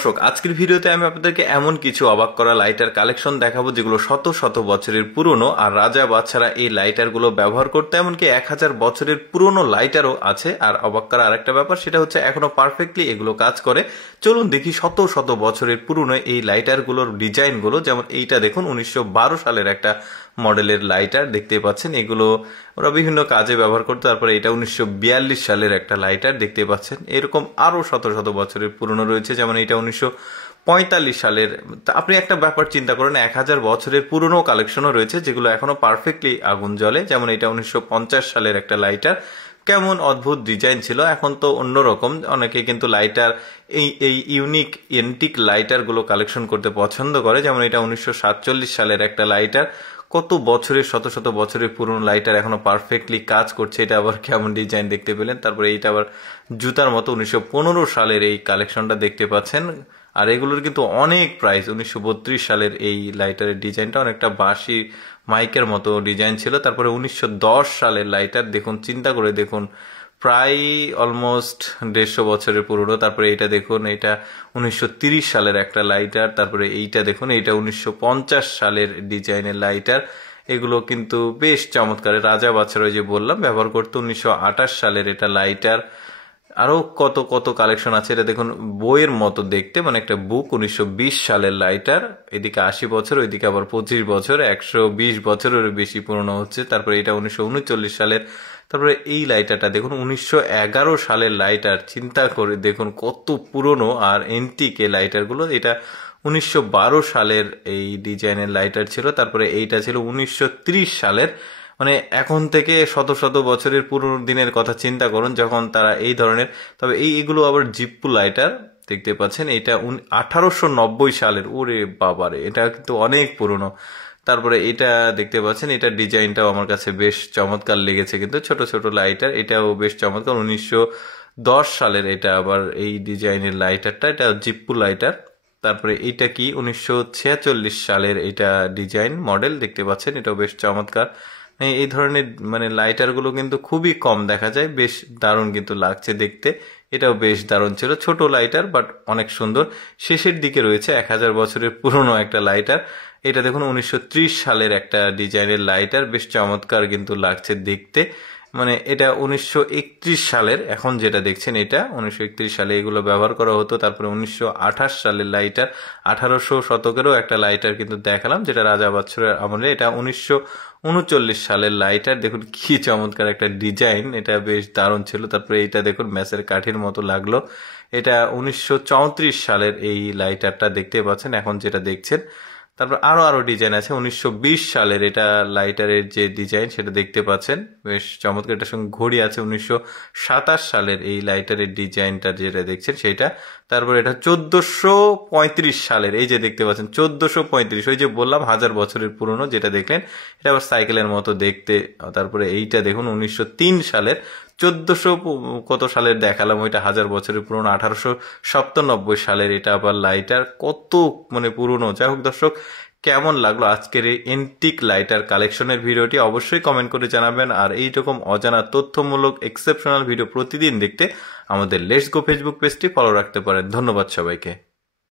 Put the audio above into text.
দর্শক, আজকের ভিডিওতে আমি আপনাদেরকে এমন কিছু অবাক করা লাইটার কালেকশন দেখাবো যেগুলো শত শত বছরের পুরনো, আর রাজা বাদশারা এই লাইটারগুলো ব্যবহার করতে, এমনকি 1000 বছরের পুরনো লাইটারও আছে। আর অবাক করা আরেকটা ব্যাপার, সেটা হচ্ছে এখনো পারফেক্টলি এগুলো কাজ করে। চলুন দেখি শত শত বছরের পুরনো এই লাইটারগুলোর ডিজাইনগুলো। যেমন এইটা দেখুন, 1912 সালের একটা মডেলের লাইটার দেখতে পাচ্ছেন। এগুলো ওরা বিভিন্ন কাজে ব্যবহার করতো। তারপরে এটা 1942 সালের একটা লাইটার দেখতে পাচ্ছেন। এরকম আরো শত শত বছরের পুরনো রয়েছে, যেমন এটা 1945 সালের। আপনি একটা ব্যাপার চিন্তা করেন, 1000 বছরের পুরনো কালেকশনও রয়েছে যেগুলো এখনো পারফেক্টলি আগুন জ্বলে। যেমন এটা 1950 সালের একটা লাইটার। কেমন অদ্ভুত ডিজাইন ছিল, এখন তো অন্যরকম। অনেকে কিন্তু লাইটার এই ইউনিক এন্টিক লাইটার গুলো কালেকশন করতে পছন্দ করে। যেমন এটা 1947 সালের একটা লাইটার। কত বছরের, শত শত বছরের পুরনো লাইটার এখনো পারফেক্টলি কাজ করছে। এটা আবার কেমন ডিজাইন দেখতে পেলেন। তারপরে এইটা আবার জুতার মতো 1915 সালের এই কালেকশনটা দেখতে পাচ্ছেন। আর এগুলোর কিন্তু অনেক প্রাইস। 1932 সালের এই লাইটারের ডিজাইনটা অনেকটা বাঁশি মাইকের মতো ডিজাইন ছিল। তারপরে 1910 সালের লাইটার দেখুন, চিন্তা করে দেখুন, প্রায় অলমোস্ট 150 বছরের পুরনো। তারপরে এটা দেখুন, এটা 1930 সালের একটা লাইটার। তারপরে এইটা দেখুন, এইটা 1950 সালের ডিজাইনের লাইটার। এগুলো কিন্তু বেশ চমৎকার। রাজা বাদশারা যে বললাম ব্যবহার করতো। 1928 সালের এটা লাইটার। আরো কত কত কালেকশন আছে। এটা দেখুন, বইয়ের মতো দেখতে, মানে একটা বুক। 1920 সালের লাইটার। এদিকে 80 বছর, ওইদিকে আবার 25 বছর, 120 বছরের বেশি পুরনো হচ্ছে। তারপরে এটা 1939 সালের। তারপরে এই লাইটারটা দেখুন, 1911 সালের লাইটার। চিন্তা করে দেখুন কত পুরনো আর এন্টিক এই লাইটার গুলো। এটা 1912 সালের এই ডিজাইনের লাইটার ছিল। তারপরে এইটা ছিল 1930 সালের। মানে এখন থেকে শত শত বছরের পুরনো দিনের কথা চিন্তা করুন, যখন তারা এই ধরনের। তবে এইগুলো আবার জিপ্পু লাইটার দেখতে পাচ্ছেন। এটা 1890 সালের। ওরে বাবারে, এটা কিন্তু অনেক পুরনো। তারপরে এটা দেখতে পাচ্ছেন, এটা ডিজাইনটাও আমার কাছে বেশ চমৎকার লেগেছে। কিন্তু ছোট ছোট লাইটার, এটাও বেশ চমৎকার। 1910 সালের এটা আবার এই ডিজাইনের লাইটারটা, এটা জিপ্পু লাইটার। তারপরে এইটা কি 1946 সালের এটা ডিজাইন মডেল দেখতে পাচ্ছেন। এটাও বেশ চমৎকার। এই ধরনের মানে লাইটার গুলো কিন্তু খুবই কম দেখা যায়। বেশ দারুণ কিন্তু লাগছে দেখতে। এটাও বেশ দারুণ ছিল, ছোট লাইটার বাট অনেক সুন্দর। শেষের দিকে রয়েছে 1000 বছরের পুরনো একটা লাইটার। এটা দেখুন 1930 সালের একটা ডিজাইনের লাইটার। বেশ চমৎকার কিন্তু লাগছে দেখতে। মানে এটা 1931 সালের, এখন যেটা দেখছেন এটা 1931 সালে এগুলো ব্যবহার করা হতো। তারপরে 1928 সালের লাইটার। 1800 শতকেরও একটা লাইটার কিন্তু দেখালাম, যেটা রাজা বাদশাহের আমলে। এটা 1939 সালের লাইটার। দেখুন কি চমৎকার একটা ডিজাইন, এটা বেশ দারুণ ছিল। তারপরে এইটা দেখুন, ম্যাচের কাঠির মতো লাগলো। এটা 1934 সালের এই লাইটারটা দেখতে পাচ্ছেন, এখন যেটা দেখছেন। তারপর আরো আরো ডিজাইন আছে। 1920 সালের এটা লাইটারের যে ডিজাইন সেটা দেখতে পাচ্ছেন, বেশ চমৎকার। এটার সঙ্গে ঘড়ি আছে। 1927 সালের এই লাইটারের ডিজাইনটা যেটা দেখছেন সেটা। তারপর এটা 1435 সালের, এই যে দেখতে পাচ্ছেন 1435, ওই যে বললাম 1000 বছরের পুরনো যেটা দেখলেন, এটা আবার সাইকেলের মতো দেখতে। তারপরে এইটা দেখুন 1903 সালের। 1400 কত সালের দেখালাম, ওইটা 1000 বছরের পুরনো। 1897 সালের এটা আবার লাইটার। কত মানে পুরনো। যাই হোক দর্শক, কেমন লাগলো আজকের এই এন্টিক লাইটার কালেকশনের ভিডিওটি অবশ্যই কমেন্ট করে জানাবেন। আর এইরকম অজানা তথ্যমূলক এক্সেপশনাল ভিডিও প্রতিদিন দেখতে আমাদের লেটস গো ফেসবুক পেজটি ফলো রাখতে পারেন। ধন্যবাদ সবাইকে।